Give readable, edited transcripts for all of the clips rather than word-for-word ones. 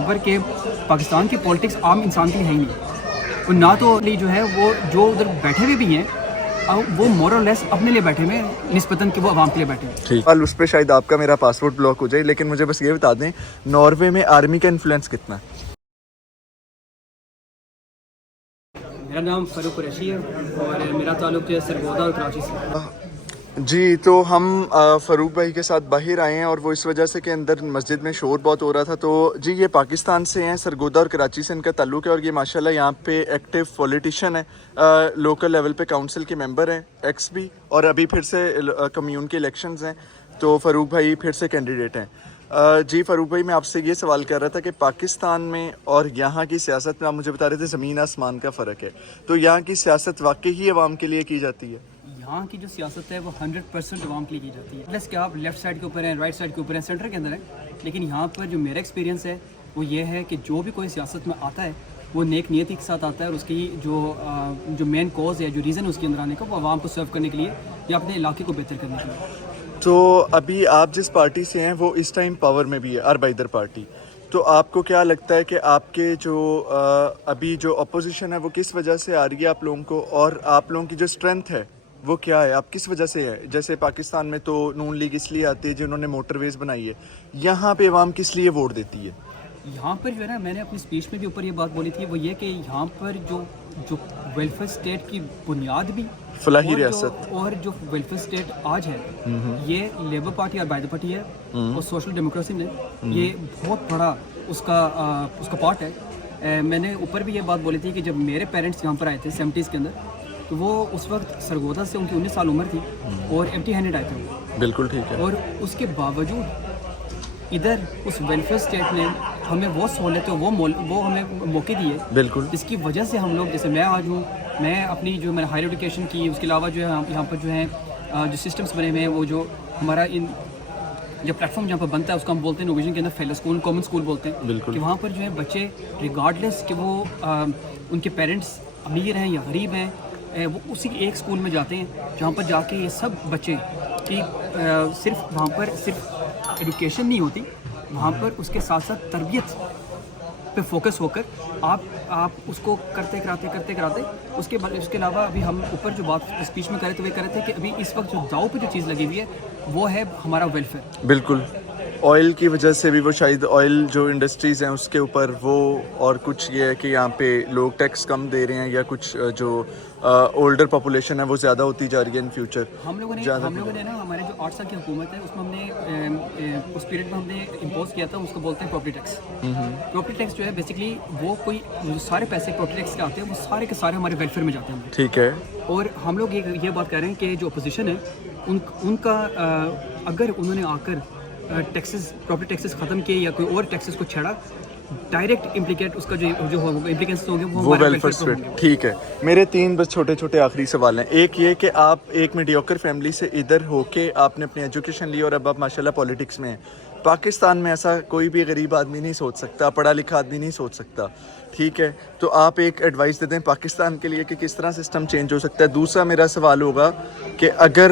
کے اوپر کہ پاکستان کی پولیٹکس عام انسان کے لیے ہے ہی نہیں، اور نہ تو جو ہے وہ جو ادھر بیٹھے ہوئے بھی ہیں وہ مور اور لیس اپنے لیے بیٹھے ہوئے ہیں نسبتاً کہ وہ عوام کے لیے بیٹھے ہیں. ٹھیک، اس پہ شاید آپ کا میرا پاسپورٹ بلاک ہو جائے، لیکن مجھے بس یہ بتا دیں ناروے میں آرمی کا انفلوئنس کتنا ہے؟ میرا نام فاروق قریشی ہے اور میرا تعلق جو ہے سرگودا اور کراچی سے. جی، تو ہم فاروق بھائی کے ساتھ باہر آئے ہیں اور وہ اس وجہ سے کہ اندر مسجد میں شور بہت ہو رہا تھا. تو جی یہ پاکستان سے ہیں، سرگودا اور کراچی سے ان کا تعلق ہے، اور یہ ماشاءاللہ یہاں پہ ایکٹیو پولیٹیشین ہے، لوکل لیول پہ کاؤنسل کے ممبر ہیں، ایکس بھی، اور ابھی پھر سے کمیون کے الیکشنز ہیں تو فاروق بھائی پھر سے کینڈیڈیٹ ہیں. جی فاروق بھائی، میں آپ سے یہ سوال کر رہا تھا کہ پاکستان میں اور یہاں کی سیاست میں آپ مجھے بتا رہے تھے زمین آسمان کا فرق ہے، تو یہاں کی سیاست واقعی ہی عوام کے لیے کی جاتی ہے؟ یہاں کی جو سیاست ہے وہ 100% عوام کے لیے کی جاتی ہے. پلس کہ آپ لیفٹ سائڈ کے اوپر ہیں، رائٹ سائڈ کے اوپر ہیں، سینٹر کے اندر ہیں، لیکن یہاں پر جو میرا ایکسپیرینس ہے وہ یہ ہے کہ جو بھی کوئی سیاست میں آتا ہے وہ نیک نیتی کے ساتھ آتا ہے، اور اس کی جو مین کوز ہے، جو ریزن ہے اس کے اندر آنے کا، وہ عوام کو سرو کرنے کے لیے یا اپنے علاقے کو بہتر کرنے کے لیے. تو ابھی آپ جس پارٹی سے ہیں وہ اس ٹائم پاور میں بھی ہے، اربیدر پارٹی، تو آپ کو کیا لگتا ہے کہ آپ کے جو ابھی جو اپوزیشن ہے وہ کس وجہ سے آ رہی ہے آپ لوگوں کو، اور آپ لوگوں کی جو اسٹرینتھ ہے وہ کیا ہے، آپ کس وجہ سے ہے؟ جیسے پاکستان میں تو نون لیگ اس لیے آتی ہے جنہوں نے موٹر ویز بنائی ہے، یہاں پہ عوام کس لیے ووٹ دیتی ہے؟ یہاں پر جو ہے نا، میں نے اپنی اسپیچ میں بھی اوپر یہ بات بولی تھی، وہ یہ کہ یہاں پر جو ویلفیئر اسٹیٹ کی بنیاد بھی فلاحی ریاست اور جو ویلفیئر اسٹیٹ آج ہے یہ لیبر پارٹی اور اربیدر پارٹی ہے اور سوشل ڈیموکریسی نے یہ بہت بڑا اس کا پارٹ ہے. میں نے اوپر بھی یہ بات بولی تھی کہ جب میرے پیرنٹس یہاں پر آئے تھے 70s کے اندر، تو وہ اس وقت سرگودا سے ان کی 19 سال عمر تھی اور ایمٹی ہینڈڈ آئے تھے. بالکل ٹھیک ہے. اور اس کے باوجود ادھر اس ویلفیئر اسٹیٹ نے ہمیں وہ سہولتیں وہ ہمیں موقع دیے، بالکل، جس کی وجہ سے ہم لوگ، جیسے میں آج ہوں، میں اپنی جو میں نے ہائر ایجوکیشن کی، اس کے علاوہ جو ہے یہاں پر جو ہیں جو سسٹمز بنے ہوئے ہیں، وہ جو ہمارا جو پلیٹ فارم جہاں پر بنتا ہے اس کو ہم بولتے ہیں نوویژن کے اندر فیلر اسکول، کامن اسکول بولتے ہیں. بالکل، کہ وہاں پر جو ہے بچے ریگارڈلیس کہ وہ ان کے پیرنٹس امیر ہیں یا غریب ہیں، وہ اسی ایک اسکول میں جاتے ہیں جہاں پر جا کے یہ سب بچے کی صرف وہاں پر صرف ایجوکیشن نہیں ہوتی، وہاں پر اس کے ساتھ ساتھ تربیت پہ فوکس ہو کر آپ اس کو کرتے کراتے اس کے علاوہ ابھی ہم اوپر جو بات اسپیچ میں کر رہے تھے وہ کر رہے تھے کہ ابھی اس وقت جو داؤ پہ جو چیز لگی ہوئی ہے وہ ہے ہمارا ویلفیئر. بالکل، آئل کی وجہ سے بھی وہ شاید آئل جو انڈسٹریز ہیں اس کے اوپر وہ، اور کچھ یہ ہے کہ یہاں پہ لوگ ٹیکس کم دے رہے ہیں، یا کچھ جو اولڈر پاپولیشن ہے وہ زیادہ ہوتی جا رہی ہے ان فیوچر. ہم لوگوں نے نا ہمارے جو 8 سال کی حکومت ہے اس میں ہم نے اس پیریڈ میں ہم نے امپوز کیا تھا، اس کو بولتے ہیں پراپرٹی ٹیکس. پراپرٹی ٹیکس جو ہے بیسکلی وہ کوئی جو سارے پیسے پراپرٹی ٹیکس کے آتے ہیں وہ سارے کے سارے ہمارے ویلفیئر میں جاتے ہیں. ٹھیک ہے. اور ہم لوگ یہ بات کر رہے ہیں کہ جو اپوزیشن ہے ان کا اگر انہوں نے آ کر ٹیکسز پراپرٹی ٹیکسز ختم کیے یا کوئی اور ٹیکسز کو چھیڑا، ڈائریکٹ امپلیکیٹ اس کا جو امپلیکینس ہوں گے وہ ویلفیئر اسٹیٹ. ٹھیک ہے. میرے 3 بس چھوٹے آخری سوال ہیں. ایک یہ کہ آپ ایک میڈیوکر فیملی سے ادھر ہو کے آپ نے اپنی ایجوکیشن لی اور اب آپ ماشاءاللہ پولیٹکس میں ہیں. پاکستان میں ایسا کوئی بھی غریب آدمی نہیں سوچ سکتا، پڑھا لکھا آدمی نہیں سوچ سکتا. ٹھیک ہے، تو آپ ایک ایڈوائس دے دیں پاکستان کے لیے کہ کس طرح سسٹم چینج ہو سکتا ہے. دوسرا میرا سوال ہوگا کہ اگر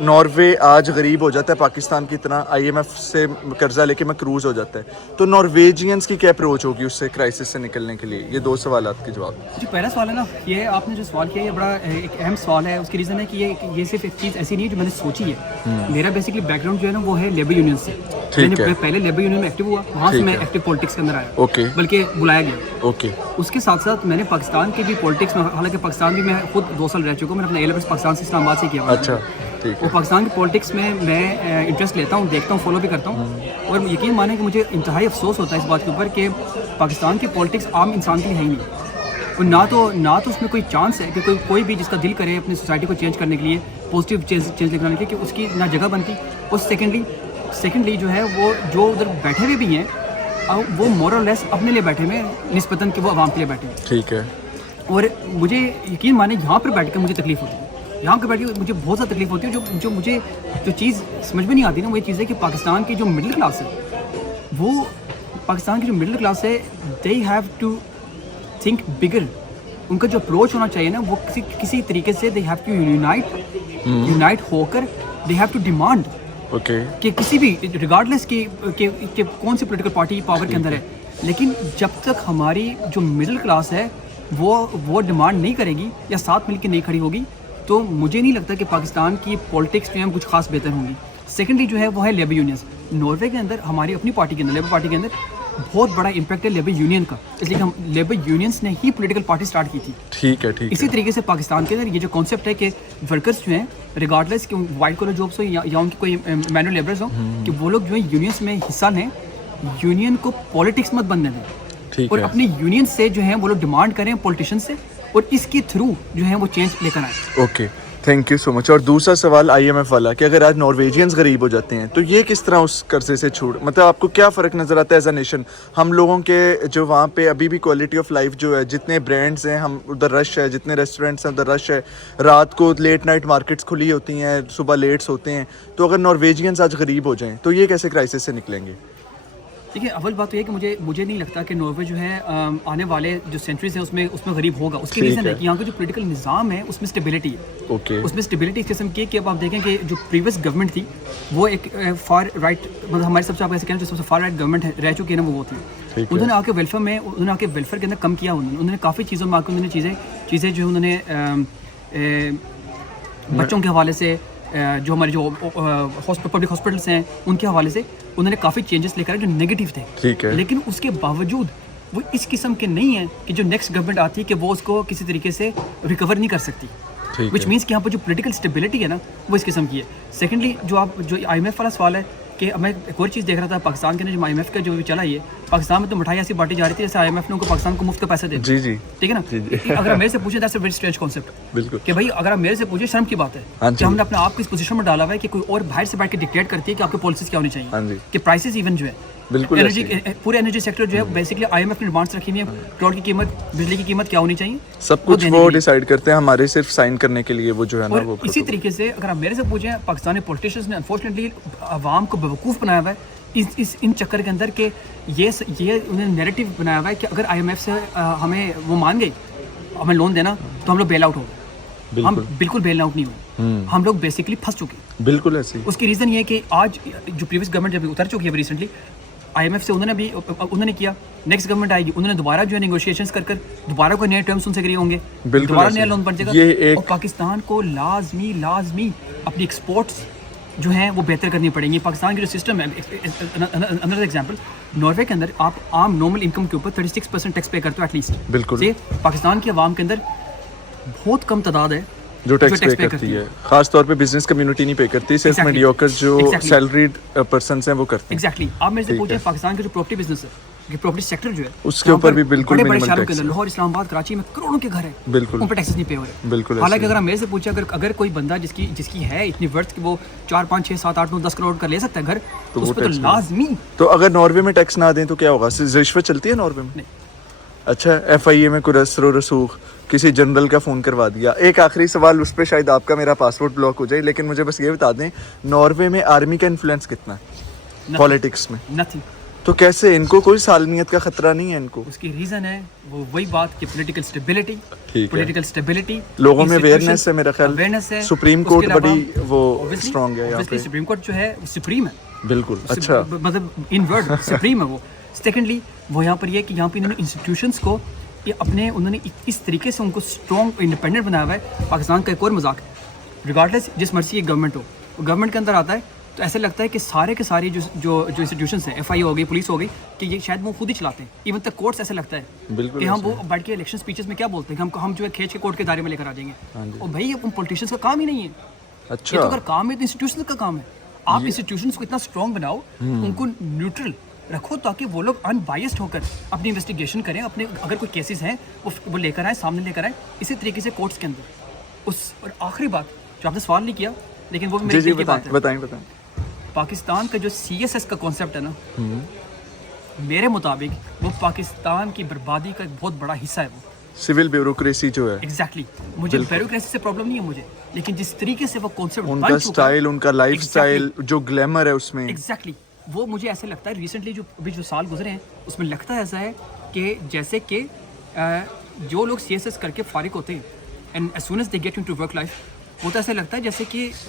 ناروے آج غریب ہو جاتا ہے پاکستان کی طرح، IMF سے قرضہ لے کے مقروض ہو جاتا ہے، تو نارویجینز کی کیا اپروچ ہوگی اس سے کرائسس سے نکلنے کے لیے؟ یہ 2 سوالات کے جواب. جی پہلا سوال ہے نا، یہ آپ نے جو سوال کیا یہ بڑا ایک اہم سوال ہے. اس کی ریزن ہے کہ یہ صرف ایک چیز ایسی نہیں ہے جو میں نے سوچی ہے. میرا بیسکلی بیک گراؤنڈ جو ہے نا وہ ہے لیبر یونین سے. میں پہلے لیبر یونین میں ایکٹیو ہوا، وہاں سے میں ایکٹیو پولیٹکس کے اندر آیا، بلکہ بلایا گیا. اس کے ساتھ ساتھ میں نے پاکستان کی بھی پولیٹکس میں، حالانکہ پاکستان بھی میں خود 2 سال رہ چکا ہوں، میں نے اپنا A-levels پاکستان سے اسلام آباد سے کیا. اچھا، وہ پاکستان کی پولیٹکس میں انٹرسٹ لیتا ہوں، دیکھتا ہوں، فالو بھی کرتا ہوں. اور یقین مانیں کہ مجھے انتہائی افسوس ہوتا ہے اس بات کے اوپر کہ پاکستان کی پولیٹکس عام انسان کے لیے ہے ہی نہیں، اور نہ تو اس میں کوئی چانس ہے کہ کوئی بھی جس کا دل کرے اپنی سوسائٹی کو چینج کرنے کے لیے، پازیٹیو چینج لے کے آنے کے لیے، کہ اس کی نہ جگہ بنتی. اور سیکنڈلی جو ہے وہ جو ادھر بیٹھے ہوئے بھی ہیں وہ مور اور لیس اپنے لیے بیٹھے ہوئے نسبتاً کہ وہ عوام کے لیے بیٹھے ہیں. ٹھیک ہے. اور مجھے یقین مانیں یہاں پر بیٹھ کر مجھے تکلیف ہوتی ہے، یہاں پہ بیٹھ کے مجھے بہت زیادہ تکلیف ہوتی ہے. جو مجھے جو چیز سمجھ میں نہیں آتی نا، وہ یہ چیز ہے کہ پاکستان کی جو مڈل کلاس ہے، وہ پاکستان کی جو مڈل کلاس ہے، دے ہیو ٹو تھنک بگر. ان کا جو اپروچ ہونا چاہیے نا وہ کسی طریقے سے دے ہیو ٹو یونائٹ ہو کر دے ہیو ٹو ڈیمانڈ کہ کسی بھی ریگارڈلیس کہ کون سی پولیٹیکل پارٹی پاور کے اندر ہے، لیکن جب تک ہماری جو مڈل کلاس ہے وہ ڈیمانڈ نہیں کرے گی یا ساتھ مل کے نہیں کھڑی ہوگی تو مجھے نہیں لگتا کہ پاکستان کی پولیٹکس جو ہے کچھ خاص بہتر ہوں گی. سیکنڈلی جو ہے وہ ہے لیبر یونینز. ناروے کے اندر ہماری اپنی پارٹی کے اندر لیبر پارٹی کے اندر بہت بڑا امپیکٹ ہے لیبر یونین کا, اس لیے کہ ہم لیبر یونینس نے ہی پولیٹیکل پارٹی سٹارٹ کی تھی. ٹھیک ہے, ٹھیک اسی طریقے سے پاکستان کے اندر یہ جو کانسیپٹ ہے کہ ورکرز جو ہیں ریگارڈلیس کہ وائٹ کالر جابس ہو یا ان کی کوئی مینوئل لیبرز ہوں کہ وہ لوگ جو ہے یونینس میں حصہ لیں, یونین کو پالیٹکس مت بننے دیں اور اپنی یونین سے جو ہے وہ لوگ ڈیمانڈ کریں پولیٹیشین سے اور اس کے تھرو جو ہے وہ چینج لے کر آئیں. اوکے, تھینک یو سو مچ. اور دوسرا سوال آئی ایم ایف والا کہ اگر آج نارویجینز غریب ہو جاتے ہیں تو یہ کس طرح اس قرضے سے چھوٹ, مطلب آپ کو کیا فرق نظر آتا ہے ایز اے نیشن؟ ہم لوگوں کے جو وہاں پہ ابھی بھی کوالٹی آف لائف جو ہے, جتنے برانڈز ہیں ہم ادھر رش ہے, جتنے ریسٹورینٹس ہیں ادھر رش ہے, رات کو لیٹ نائٹ مارکیٹس کھلی ہوتی ہیں, صبح لیٹس ہوتے ہیں, تو اگر نارویجینز آج غریب ہو جائیں تو یہ کیسے کرائسس سے نکلیں گے؟ دیکھیے اول بات تو یہ کہ مجھے نہیں لگتا کہ ناروے جو ہے آنے والے جو سینچریز ہیں اس میں غریب ہوگا. اس کی ریزن ہے کہ یہاں کا جو پولیٹیکل نظام ہے اس میں اسٹیبلٹی ہے. اس میں اسٹیبلٹی اس قسم کی کہ اب آپ دیکھیں کہ جو پریویس گورنمنٹ تھی وہ ایک فار رائٹ, مطلب ہمارے سب سے آپ ایسے کہنا جو سب سے فار رائٹ گورنمنٹ رہ چکی ہے نا وہ تھی. انہوں نے آ کے ویلفیئر میں انہوں نے آ کے ویلفیئر کے اندر کم کیا, انہوں نے کافی چیزوں میں آ کے انہوں نے چیزیں جو انہوں نے بچوں کے حوالے سے جو ہمارے جو پبلک ہاسپٹلس ہیں ان کے حوالے سے انہوں نے کافی چینجز لے کر جو نیگیٹو تھے, لیکن اس کے باوجود وہ اس قسم کے نہیں ہیں کہ جو نیکسٹ گورنمنٹ آتی ہے کہ وہ اس کو کسی طریقے سے ریکور نہیں کر سکتی, وچ مینس کہ یہاں پر جو پولیٹیکل اسٹیبلٹی ہے نا وہ اس قسم کی ہے. سیکنڈلی جو آئی ایم ایف والا سوال ہے کہ میں ایک اور چیز دیکھ رہا تھا پاکستان کے اندر جو آئی ایم ایف کا جو چلا یہ پاکستان میں تو مٹھائی ایسی بانٹی جا رہی تھی جیسے آئی ایم ایف نے ان کو پاکستان کو مفت کا پیسہ دے دیا. جی ٹھیک ہے نا, اگر میرے سے پوچھیں that's a very strange concept, بالکل کہ بھائی اگر آپ میرے سے پوچھیں شرم کی بات ہے کہ ہم نے اپنے آپ کو اس پوزیشن میں ڈالا ہوا ہے کہ کوئی اور باہر سے بیٹھ کے ڈکٹیٹ کرتی ہے کہ آپ کی پالیسیز کیا ہونی چاہیے, کہ پرائسز ایون جو ہے انرجی پورے انرجی سیکٹر جو ہے بیسکلی آئی ایم ایف نے ڈیمانڈس رکھی ہوئی ہیں, پیٹرول کی قیمت, بجلی کی قیمت کیا ہونی چاہیے, سب کچھ وہ ڈیسائیڈ کرتے ہیں ہمارے صرف سائن کرنے کے لیے وہ جو ہے نا وہ. اسی طریقے سے اگر آپ میرے سے پوچھیں پاکستانی پولیٹیشینز نے انفارچونیٹلی عوام کو بیوقوف بنایا ہوا ہے ان چکر کے اندر کہ یہ انہوں نے نیریٹو بنایا ہوا ہے کہ اگر آئی ایم ایف سے ہمیں وہ مان گئی ہمیں لون دینا تو ہم لوگ بیل آؤٹ ہو گئے. ہم بالکل بیل آؤٹ نہیں ہوئے, ہم لوگ بیسکلی پھنس چکے ہیں. بالکل ایسے. اس کی ریزن یہ ہے کہ آج جو پریویس گورنمنٹ جب اتر چکی ہے ریسنٹلی آئی ایم ایف سے انہوں نے کیا, نیکسٹ گورنمنٹ آئے گی انہوں نے دوبارہ جو ہے نیگوشیشنز کر دوبارہ کوئی نئے ٹرمس ان سے اگری ہوں گے, دوبارہ نیا لون بن جائے گا, اور پاکستان کو لازمی اپنی ایکسپورٹس جو ہیں وہ بہتر کرنی پڑیں گی. پاکستان کی جو سسٹم ہے, اندر ایگزامپل ناروے کے اندر آپ عام نارمل انکم کے اوپر 36% ٹیکس پے کرتے ہو ایٹ لیسٹ. بالکل. پاکستان کی عوام کے اندر بہت کم تعداد ہے جو ٹیکس پے کرتی ہے, خاص طور پہ بزنس کمیونٹی نہیں پے کرتی, صرف میڈیوکر جو سیلریڈ پرسنس ہیں وہ کرتے ہیں. ایگزیکٹلی. آپ میرے سے پوچھیں پاکستان کا جو پراپرٹی بزنس ہے, یہ پراپرٹی سیکٹر جو ہے اس کے اوپر بھی بالکل بڑے بڑے شہروں کے اندر لاہور, اسلام آباد, کراچی میں کروڑوں کے گھر ہیں, بالکل ان پہ ٹیکسز نہیں پے ہو رہے. بالکل. حالانکہ اگر آپ میرے سے پوچھیں اگر کوئی بندہ جس کی ہے اتنی ورتھ کہ وہ 4 5 6 7 8 9 10 کروڑ کا لے سکتا ہے گھر, تو اس پہ تو لازمی. تو اگر ناروے میں ٹیکس نہ دیں تو کیا ہوگا؟ رشوت چلتی ہے ناروے میں؟ نہیں. اچھا, ایف آئی اے میں کوئی رسر و رسوخ کسی جنرل کا فون کروا دیا. ایک آخری سوال, اس پہ شاید آپ کا میرا پاسپورٹ بلاک ہو جائے, لیکن مجھے بس یہ بتا دیں ناروے میں آرمی کا انفلوئنس کتنا ہے پالیٹکس میں؟ نتھنگ. تو کیسے, ان کو کوئی سالمیت کا خطرہ نہیں ہے ان کو؟ اس کی ریزن ہے وہ وہی بات کہ پولیٹیکل اسٹیبلٹی, لوگوں میں اویئرنیس ہے, میرا خیال سپریم کورٹ بڑی وہ اسٹرانگ ہے یہاں پہ. سپریم کورٹ جو ہے سپریم ہے, بالکل. اچھا, مطلب ان ورڈ سپریم ہے وہ. سیکنڈلی وہ یہاں پر یہ کہ یہاں پہ انہوں نے انسٹیٹیوشنس کو انہوں نے اس طریقے سے ان کو اسٹرانگ انڈیپینڈنٹ بنایا ہوا ہے. پاکستان کا ایک اور مذاق ہے, ریگارڈلیس جس مرضی ایک گورنمنٹ ہو, گورنمنٹ کے اندر آتا ہے تو ایسا لگتا ہے کہ سارے کے سارے جو انسٹیٹیوشنس ہیں, ایف آئی ہو گئی, پولیس ہو گئی, کہ یہ شاید وہ خود ہی چلاتے ہیں. ایون تک کورٹس ایسا لگتا ہے کہ ہم وہ بیٹھ کے الیکشن اسپیچز میں کیا بولتے ہیں کہ ہم جو ہے کھینچ کے کورٹ کے دائرے میں لے کر آ جائیں گے. اور بھائی ان پولیٹیشینس کا کام ہی نہیں ہے. اچھا, یہ تو اگر کام ہے تو انسٹیٹیوشنس کا کام ہے. آپ انسٹیٹیوشنس کو اتنا اسٹرانگ بناؤ, ان کو نیوٹرل رکھو تاکہ وہ لوگ ان بائسڈ ہو کر اپنی انویسٹیگیشن کریں, اپنے اگر کوئی کیسز ہیں وہ لے کر آئیں, سامنے لے کر آئیں. اسی طریقے سے کورٹس کے اندر اور آخری بات جو آپ نے سوال نہیں کیا لیکن وہ میری دل کی بات ہے, بتائیں. پاکستان کا جو سی ایس ایس کا کانسیپٹ ہے نا, میرے مطابق وہ پاکستان کی بربادی کا ایک بہت بڑا حصہ ہے. وہ سول بیوروکریسی جو ہے, ایگزیکٹلی. مجھے بیوروکریسی سے پرابلم نہیں ہے مجھے, لیکن جس طریقے سے وہ کانسیپٹ ان کا سٹائل, ان کا لائف سٹائل, جو گلیمر ہے اس میں, ایگزیکٹلی وہ مجھے ایسے لگتا ہے ریسنٹلی جو سال گزرے ہیں اس میں لگتا ہے ایسا ہے کہ جیسے کہ جو لوگ سی ایس ایس کر کے فارغ ہوتے ہیں and as soon as they get into work life, وہ تو ایسا لگتا ہے جیسے کہ